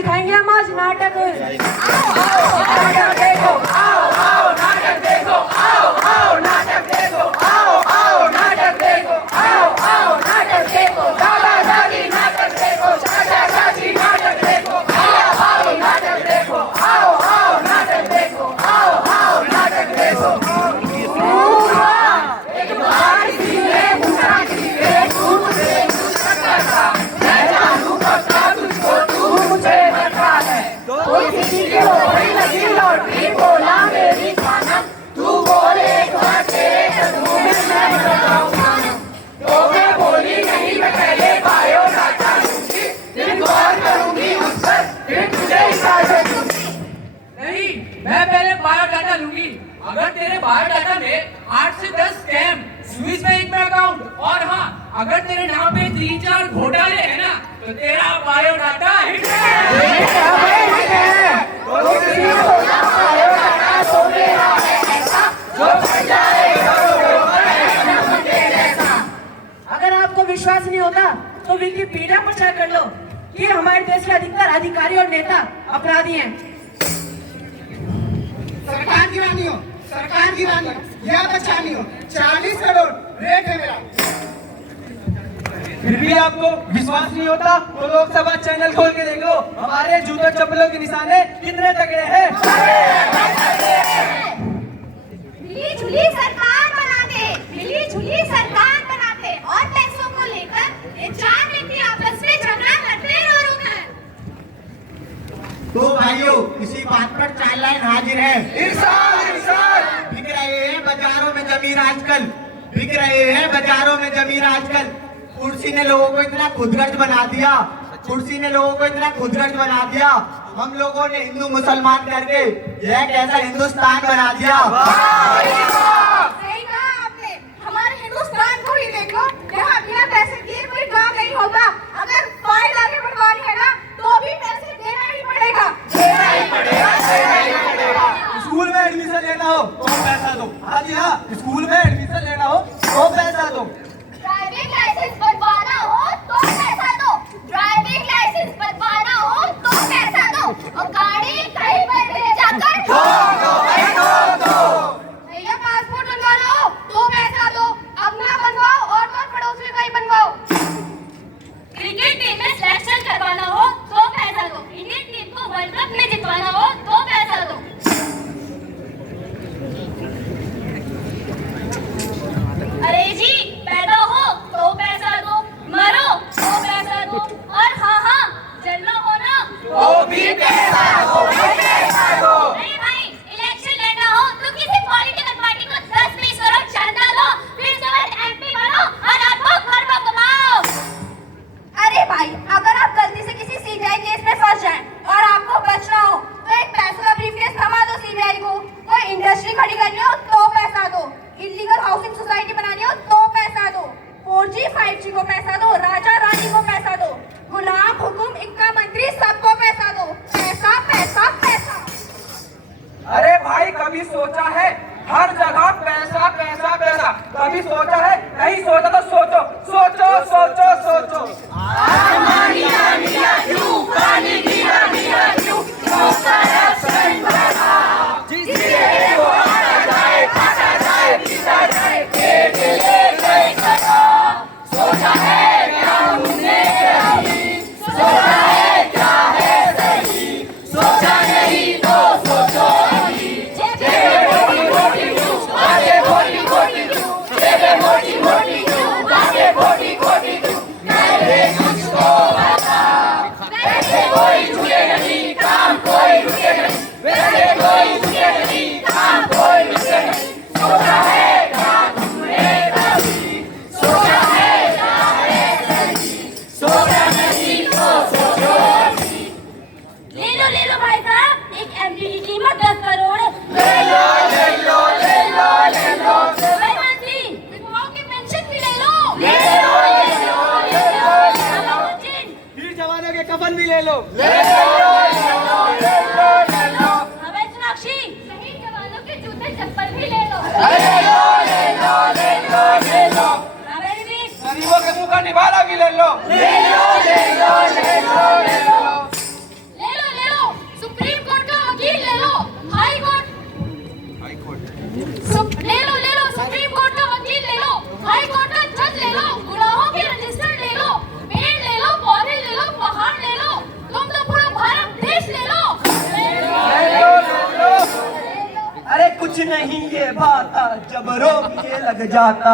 दिखाएंगे हम आज नाटक। नाटक देखो, आओ आओ नाटक देखो, आओ आओ नाटक देखो, आओ आओ नाटक देखो, आओ आओ नाटक देखो, दादा दादी नाटक देखो, चाचा चाची नाटक देखो, भैया भाभी नाटक देखो, आओ आओ नाटक देखो, आओ आओ नाटक देखो। एक बार सीने मुखा सीने घूम से टक्कर था, मैं जानू पक्का तुझको तू मुझे बता है, कोई किसी की हो बड़ी लगी लॉटरी बोला मेरी खाना, तू बोले एक बार तेरे कदमों में मैं लगाऊं खाना, तो मैं बोली नहीं मैं पहले बायोडाटा लूंगी, फिर गौर करूंगी उस पर, फिर तुझे इजाजत दूंगी। नहीं, मैं पहले बायोडाटा लूंगी। अगर तेरे बायोडाटा में 8 से 10 स्कैम, स्विस बैंक में अकाउंट और हाँ, अगर तेरे नाम पे 3-4 घोटाले है ना, तो तेरा बायोडाटा हिट है। तो किसी ने बोला बायोडाटा तो मेरा है ऐसा, जो बन जाएगा ऐसा। अगर आपको विश्वास नहीं होता तो विकिपीडिया पर चेक कर लो कि हमारे देश के अधिकतर अधिकारी और नेता अपराधी हैं। सरकार गिरानी हो या बचानी हो, 40 करोड़ रेट है मेरा। फिर भी आपको विश्वास नहीं होता तो लोकसभा चैनल खोल के देख लो, हमारे जूते चप्पलों के निशाने कितने तगड़े हैं। मिली जुली सरकार बनाते, मिली जुली सरकार बनाते और पैसों को लेकर ये 4 व्यक्ति आपस में झगड़ा करते रो कर। तो भाइयों इसी बात पर 4 लाइन हाजिर है। बिक रहे हैं बाजारों में जमीन आजकल, बिक रहे हैं बाजारों में जमीन आजकल। कुर्सी ने लोगों को इतना खुदगर्ज बना दिया, कुर्सी ने लोगों को इतना खुदगर्ज बना दिया, हम लोगों ने हिंदू मुसलमान करके यह कैसा हिंदुस्तान बना दिया। सही कहा आपने, हमारे हिंदुस्तान को ही देख लो, यहाँ बिना पैसे दिए कोई काम नहीं होता। अगर फाइल आगे बढ़वानी है ना तो भी पैसे देना ही पड़ेगा, देना ही पड़ेगा, देना ही पड़ेगा। स्कूल में एडमिशन लेना हो तो पैसा दो। हाँ जी हाँ, स्कूल में एडमिशन लेना हो तो पैसा दो। ड्राइविंग लाइसेंस बनवाना हो तो पैसा दो, ड्राइविंग लाइसेंस बनवाना हो तो पैसा दो, और गाड़ी कहीं पर ले जाकर भैया पासपोर्ट बनवाना हो तो पैसा दो, अपना बनवाओ और तो पड़ोस में कहीं बनवाओ। क्रिकेट टीम में सिलेक्शन करवाना हो तो पैसा दो, इंडियन टीम को वर्ल्ड कप में जितवाना हो तो पैसा दो। अरे जी, पैदा हो तो पैसा दो, मरो तो पैसा दो, और हाँ हाँ जलना हो ना तो भी पैसा दो, पैसा दो। नहीं भाई, इलेक्शन लड़ना हो तो किसी पॉलिटिकल पार्टी को 10-20 करोड़ चंदा दो, फिर उसके बाद एमपी बनो और आपको खरबों कमाओ। अरे भाई, अगर आप गलती से किसी सीबीआई केस में फंस जाएं और आपको बचना हो तो एक पैसों का ब्रीफकेस थमा दो सीबीआई को, कोई इंडस्ट्री खड़ी करनी हो तो पैसा दो, इलीगल हाउसिंग सोसाइटी बनानी हो तो पैसा दो, 4G 5G को पैसा दो, राजा रानी को पैसा दो, गुलाम हुकुम इक्का मंत्री सबको पैसा दो, पैसा पैसा पैसा। अरे भाई, कभी सोचा है हर जगह पैसा पैसा पैसा, कभी सोचा है? नहीं सोचा तो सोचो सोचो सोचो सोचो। ले लो भाई साहब, एक एमपी की कीमत 10 करोड़ है। भाई मंत्री, विधवाओं की पेंशन भी ले लो। वीर जवानों के कफन भी ले लो। अबे सोनाक्षी, शहीद जवानों के जूते चप्पल भी ले लो। गरीबों के मुंह का निवाला भी ले लो। ले लो पीछे लग जाता।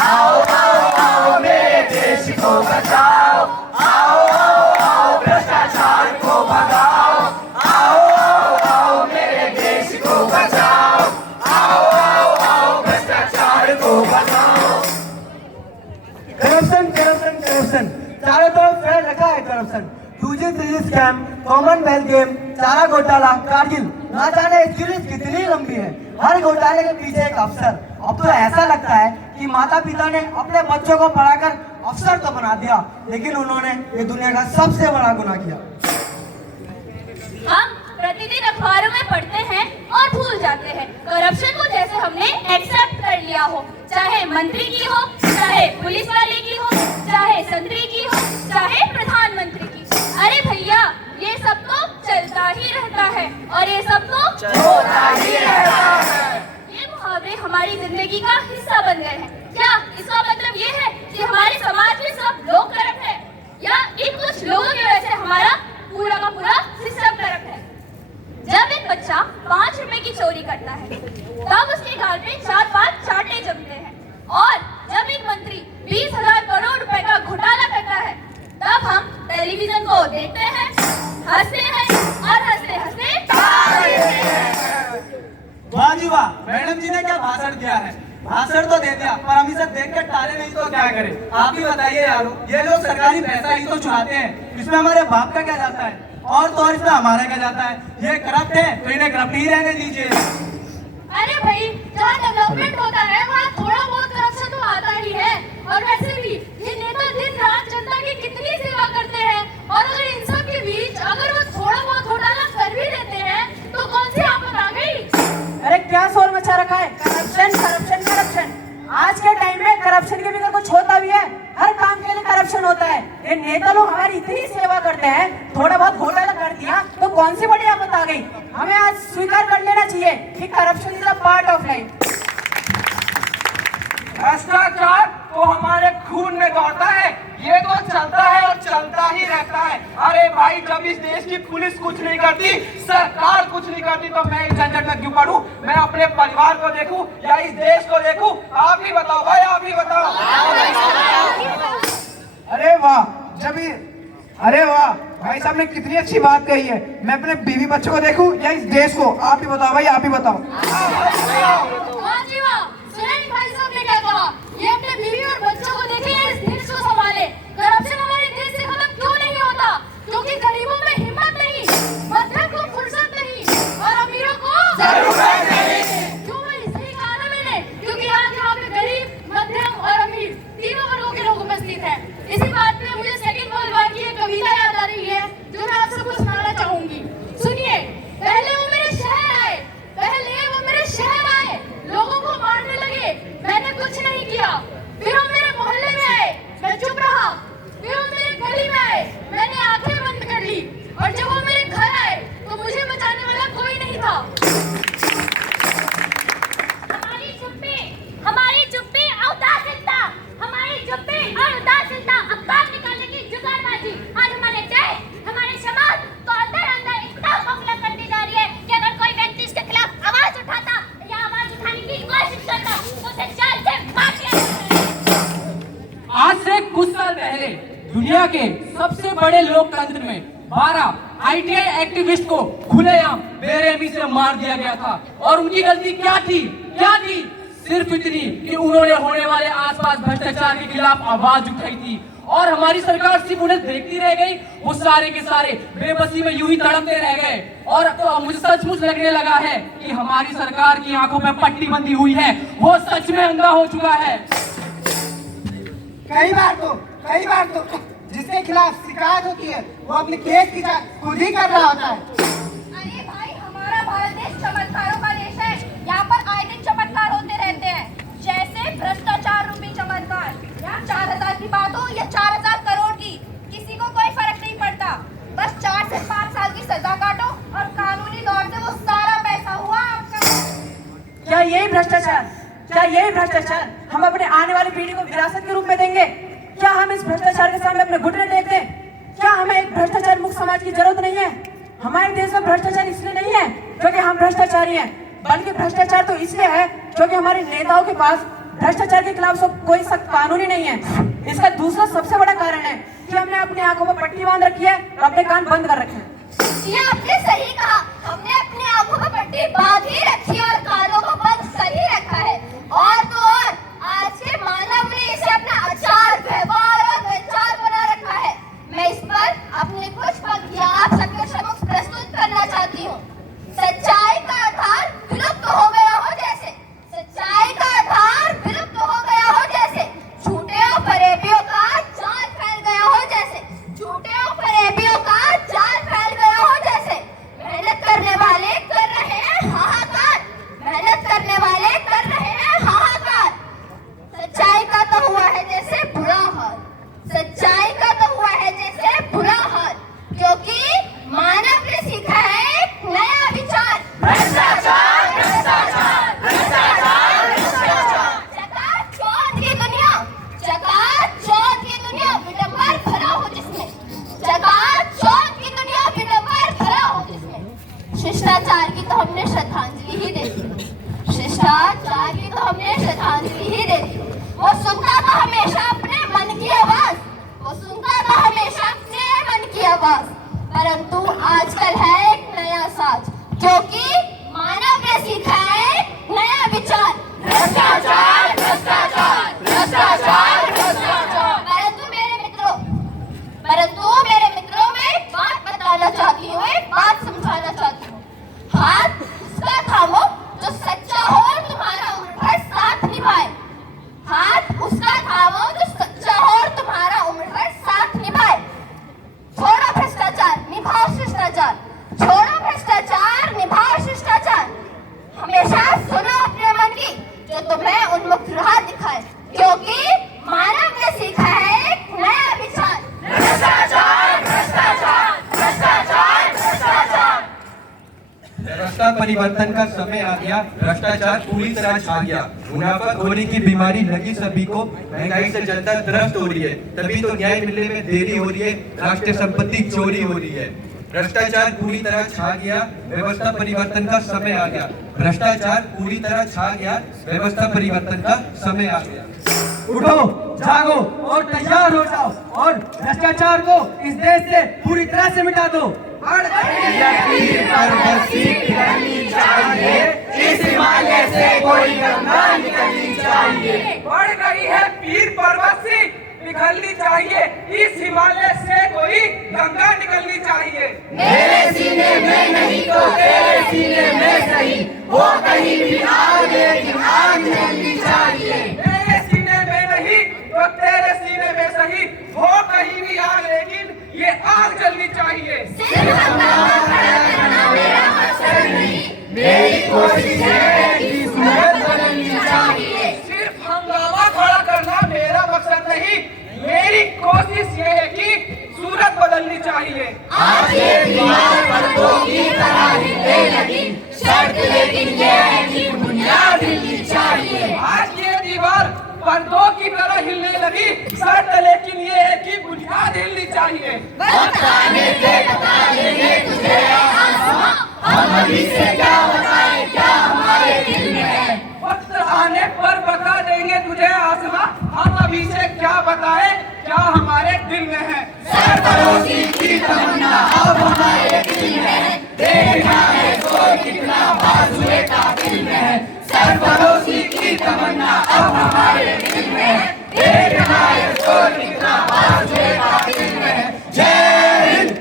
आओ आओ आओ मेरे देश को बचाओ, आओ आओ आओ भ्रष्टाचार को भगाओ, आओ आओ आओ मेरे देश को बचाओ, आओ आओ आओ भ्रष्टाचार को भगाओ। करप्शन करप्शन करप्शन चारों तरफ फैल रखा है corruption. 2G 3G scam, Commonwealth game, चारा घोटाला, कारगिल, ना जाने इसकी लिस्ट कितनी लंबी है। हर घोटाले के पीछे एक अफसर। अब तो ऐसा लगता है कि माता पिता ने अपने बच्चों को पढ़ाकर अफसर तो बना दिया, लेकिन उन्होंने ये दुनिया का सबसे बड़ा गुनाह किया। हम प्रतिदिन अखबारों में पढ़ते हैं और भूल जाते हैं। करप्शन को जैसे हमने एक्सेप्ट कर लिया हो, चाहे मंत्री की हो, चाहे पुलिस वाले की हो, चाहे संतरी की हो, चाहे प्रधानमंत्री की। अरे भैया, ये सब तो चलता ही रहता है और ये सब तो होता ही रहता है। ये मुहावरे हमारी जिंदगी का हिस्सा बन गए हैं। क्या इसका मतलब ये है कि हमारे समाज में सब लोग करप्ट हैं, या इन कुछ लोगों की वजह से हमारा पूरा का पूरा सिस्टम करप्ट है? जब एक बच्चा 5 रुपए की चोरी करता है, तब उसके गाल पे 4-5 चांटे जमते हैं, और जब एक मंत्री 20,000 करोड़ रुपए का घोटाला करता है, तब हम टेलीविजन को देखते हैं, हंसते हैं और हंसते हंसते ताली देते हैं। वाह जी वाह, मैडम जी ने क्या भाषण दिया है। भाषण तो दे दिया, पर हम इसे देखकर टाले नहीं तो क्या करें। आप ही बताइए यारो, ये लोग सरकारी पैसा ही तो चुराते हैं, इसमें हमारे बाप का क्या जाता है, और तो और इसमें हमारा क्या जाता है। ये करप्ट है तो इन्हें करप्ट ही रहने दीजिए। अरे भाई, जहाँ डेवलपमेंट होता है वहाँ थोड़ा बहुत करप्शन तो आता ही है। और वैसे भी ये नेता दिन रात जनता की कितनी सेवा करते हैं, और अगर इन सब के बीच अगर वो थोड़ा बहुत घोटाला कर भी देते हैं तो कौन सी आफत आ गई। अरे क्या शोर मचा रखा है? Corruption corruption corruption. आज के टाइम में करप्शन के बिना कुछ होता भी है? हर काम के लिए करप्शन होता है। ये नेता लोग हमारी इतनी सेवा करते हैं, थोड़ा बहुत घोटाला कर दिया तो कौन सी बड़ी आफत आ गई? हमें आज स्वीकार कर लेना चाहिए कि corruption is a part of life. भ्रष्टाचार तो हमारे खून में दौड़ता है, ये तो चलता है और चलता ही रहता है। अरे भाई, जब इस देश की पुलिस कुछ नहीं करती, सरकार कुछ नहीं करती, तो मैं इस झंझट में क्यों पड़ूं? मैं अपने परिवार को देखूं या इस देश को देखूं? आप ही बताओ भाई, आप ही बताओ। अरे वाह, अरे वाह, भाई साहब ने कितनी अच्छी बात कही है। मैं अपने बीवी बच्चों को देखूं या इस देश को? आप ही बताओ भाई, आप ही बताओ। वाह जी वाह, सुना ही भाई साहब ने क्या कहा। ये अपने बीवी और बच्चों को देखे या इस देश को संभाले। करप्शन हमारे देश से खत्म क्यों नहीं होता? क्योंकि गरीबों में हिम्मत नहीं, मध्यम को फुर्सत नहीं, और अमीरों को जरूरत नहीं। क्यों भाई? सही कहा ना मैंने, क्योंकि आज यहाँ पे गरीब, मध्यम और अमीर तीनों वर्गों के लोग उपस्थित हैं। इसी बात पे मुझे सेकंड वर्ल्ड वॉर की एक कविता याद आ रही है, जो मैं आप सबको सुनाना चाहूंगी। सुनिए। पहले वो मेरे शहर आए, लोगों को मारने लगे, मैंने कुछ नहीं किया। फिर वो मेरे मोहल्ले में आए, मैं चुप रहा। फिर वो मेरे गली में आए, मैंने आंखें बंद कर ली। और जब वो मेरे घर आए तो मुझे बचाने वाला कोई नहीं था। हमारी चुप्पी और उदासीनता, हमारी चुप्पी और उदासीनता, अखबार निकालने की जुगाड़बाजी आज हमारे देश, हमारे समाज को अंदर अंदर इतना खोखला कर दी जा रही है कि अगर कोई व्यक्ति इसके खिलाफ आवाज उठाता या आवाज उठाने की कोशिश करता तो उसे जान से मार दिया जाता। आज से कुछ साल पहले दुनिया के सबसे बड़े लोकतंत्र में 12 ITI एक्टिविस्ट को खुलेआम बेरहमी से मार दिया गया था। और उनकी गलती क्या थी? सिर्फ इतनी कि उन्होंने होने वाले आसपास भ्रष्टाचार के खिलाफ आवाज उठाई थी, और हमारी सरकार सिर्फ उन्हें देखती रह गई। वो सारे के सारे बेबसी में यूं ही तड़पते रह गए। और अब तो मुझे सचमुच लगने लगा है कि हमारी सरकार की आंखों में पट्टी बंधी हुई है, वो सच में अंधा हो चुका है। कई बार तो जिसके खिलाफ शिकायत होती है वो अपने केस की जांच खुद ही कर रहा होता है। अरे भाई, हमारा भारत देश चमत्कारों का देश है। यहाँ पर आए दिन चमत्कार होते रहते हैं, जैसे भ्रष्टाचार रूपी चमत्कार। यहाँ 4000 की बात हो या 4000 करोड़ की, किसी को कोई फर्क नहीं पड़ता। बस 4 से 5 साल की सजा काटो और कानूनी तौर से वो सारा पैसा हुआ आपका। क्या यही भ्रष्टाचार हम अपने आने वाली पीढ़ी को विरासत के रूप में देंगे? क्या हम इस भ्रष्टाचार के सामने अपने घुटने टेक दें? क्या हमें एक भ्रष्टाचार मुक्त समाज की जरूरत नहीं है? हमारे देश में भ्रष्टाचार इसलिए नहीं है क्योंकि हम भ्रष्टाचारी हैं। बल्कि भ्रष्टाचार तो इसलिए है क्योंकि हमारे नेताओं के पास भ्रष्टाचार के खिलाफ कोई सख्त कानून ही नहीं है। इसका दूसरा सबसे बड़ा कारण है कि हमने अपनी आंखों पर पट्टी बांध रखी है और अपने कान बंद कर रखे हैं। जी आपने सही कहा, हमने अपनी आंखों पर पट्टी बांध ही रखी है और कानों को बंद कर ही रखा है। और तो और आज के मानव ने इसे अपना आचार व्यवहार और विचार बना रखा है। मैं इस पर अपने कुछ पंक्तियां आप सबके समक्ष प्रस्तुत करना चाहती हूँ। सच्चाई का आधार विलुप्त हो गया हो जैसे, सच्चाई का आधार विलुप्त हो गया हो जैसे, झूठे और फरेबियों का जाल फैल गया हो जैसे, झूठे और फरेबियों का जाल फैल गया हो जैसे, मेहनत करने वाले कर रहे हैं हाहाकार, मेहनत करने वाले कर रहे हैं हाहाकार। सच्चाई का तो हुआ है जैसे बुरा हाल, सच्चाई का तो हुआ है जैसे बुरा हाल, क्योंकि मानव ने सीखा है एक नया विचार, भ्रष्टाचार, भ्रष्टाचार, भ्रष्टाचार, भ्रष्टाचार। चकाचौंध की दुनिया, चकाचौंध की दुनिया विडंबन भरा हो जिसमें, चकाचौंध की दुनिया विडंबन भरा हो जिसमें। शिष्टाचार की तो हमने श्रद्धांजलि ही दे दी, शिष्टाचार की तो हमने श्रद्धांजलि ही दे दी। वो सुनता था हमेशा अपने मन की आवाज, वो सुनता था हमेशा अपने मन की आवाज, परंतु आजकल है एक नया साज, क्योंकि मानव ने सीखा है एक नया विचार, भ्रष्टाचार, भ्रष्टाचार, भ्रष्टाचार, भ्रष्टाचार। परंतु मेरे मित्रों मैं एक बात बताना चाहती हूँ, एक बात समझाना चाहती हूँ। हाथ उसका थामो जो सच्चा हो और तुम्हारा उम्र भर साथ निभाए, हाथ उसका थामो जो सच्चा हो और तुम्हारा उम्र भर साथ निभाए। छोड़ो भ्रष्टाचार, निभाओ शिष्टाचार, छोड़ो भ्रष्टाचार, निभाओ शिष्टाचार। हमेशा सुनो अपने मन की जो तुम्हें उन्मुक्त राह दिखाए, क्योंकि मानव ने सीखा है एक नया विचार, भ्रष्टाचार, भ्रष्टाचार, भ्रष्टाचार, भ्रष्टाचार। व्यवस्था परिवर्तन का समय आ गया, भ्रष्टाचार पूरी तरह छा गया, मुनाफाखोरी की बीमारी लगी सभी को, महंगाई से जनता त्रस्त हो रही है, तभी तो न्याय मिलने में देरी हो रही है, राष्ट्रीय संपत्ति चोरी हो रही है। भ्रष्टाचार पूरी तरह छा गया, व्यवस्था परिवर्तन का समय आ गया, भ्रष्टाचार पूरी तरह छा गया, व्यवस्था परिवर्तन का समय आ गया। उठो, जागो और तैयार हो जाओ और भ्रष्टाचार को इस देश से पूरी तरह से मिटा दो। इस हिमालय से कोई गंगा निकलनी चाहिए, बढ़ गई है पीर पर्वत से निकलनी चाहिए, इस हिमालय से कोई गंगा निकलनी चाहिए। मेरे सीने में नहीं तो तेरे सीने में सही, वो कहीं भी आग लेकिन आग निकलनी चाहिए। मेरे सीने में नहीं तो तेरे सीने में सही, वो कहीं भी आग लेकिन ये आग जलनी चाहिए। सिर्फ हंगामा खड़ा करना मेरा मकसद नहीं, मेरी कोशिश है कि सूरत बदलनी चाहिए। सिर्फ हंगामा खड़ा करना मेरा मकसद नहीं, मेरी कोशिश ये है कि सूरत बदलनी चाहिए। आज ये दीवार पर्दों की तरह हिलने लगी, शर्त लेकिन ये है कि बुनियाद हिलनी चाहिए। आज ये दीवार पर्दों की तरह हिलने लगी, शर्त लेकिन ये है कि बुनियाद हिलनी चाहिए। वक्त आने पे बता देंगे तुझे आसमां, हम अभी से क्या बताएं क्या हमारे दिल में है। वक्त आने पर बता देंगे तुझे आसमां, हम अभी से क्या बताएं क्या हमारे दिल में है। सरफरोशी की तमन्ना अब हमारे दिल में है, देखना है कोई कितना बाजुए कातिल में है। सरफरोशी की तमन्ना अब हमारे दिल में है, देखना है कोई कितना बाजुए कातिल में है। जय हिंद।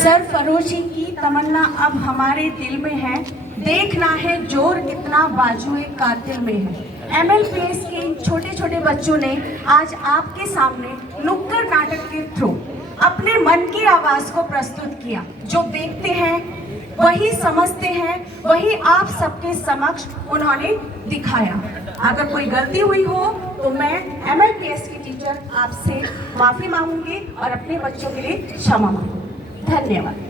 सरफरोशी की तमन्ना अब हमारे दिल में है, देखना है जोर कितना बाजुए कातिल में है। MLPS के इन छोटे छोटे बच्चों ने आज आपके सामने नुक्कड़ नाटक के थ्रू अपने मन की आवाज को प्रस्तुत किया। जो देखते हैं वही समझते हैं, वही आप सबके समक्ष उन्होंने दिखाया। अगर कोई गलती हुई हो तो मैं MLPS की टीचर आपसे माफी मांगूंगी और अपने बच्चों के लिए क्षमा मांगूंगी। धन्यवाद।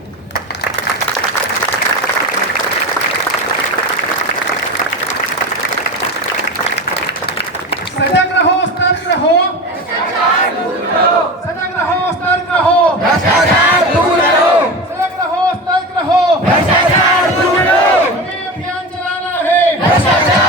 भ्रष्टाचार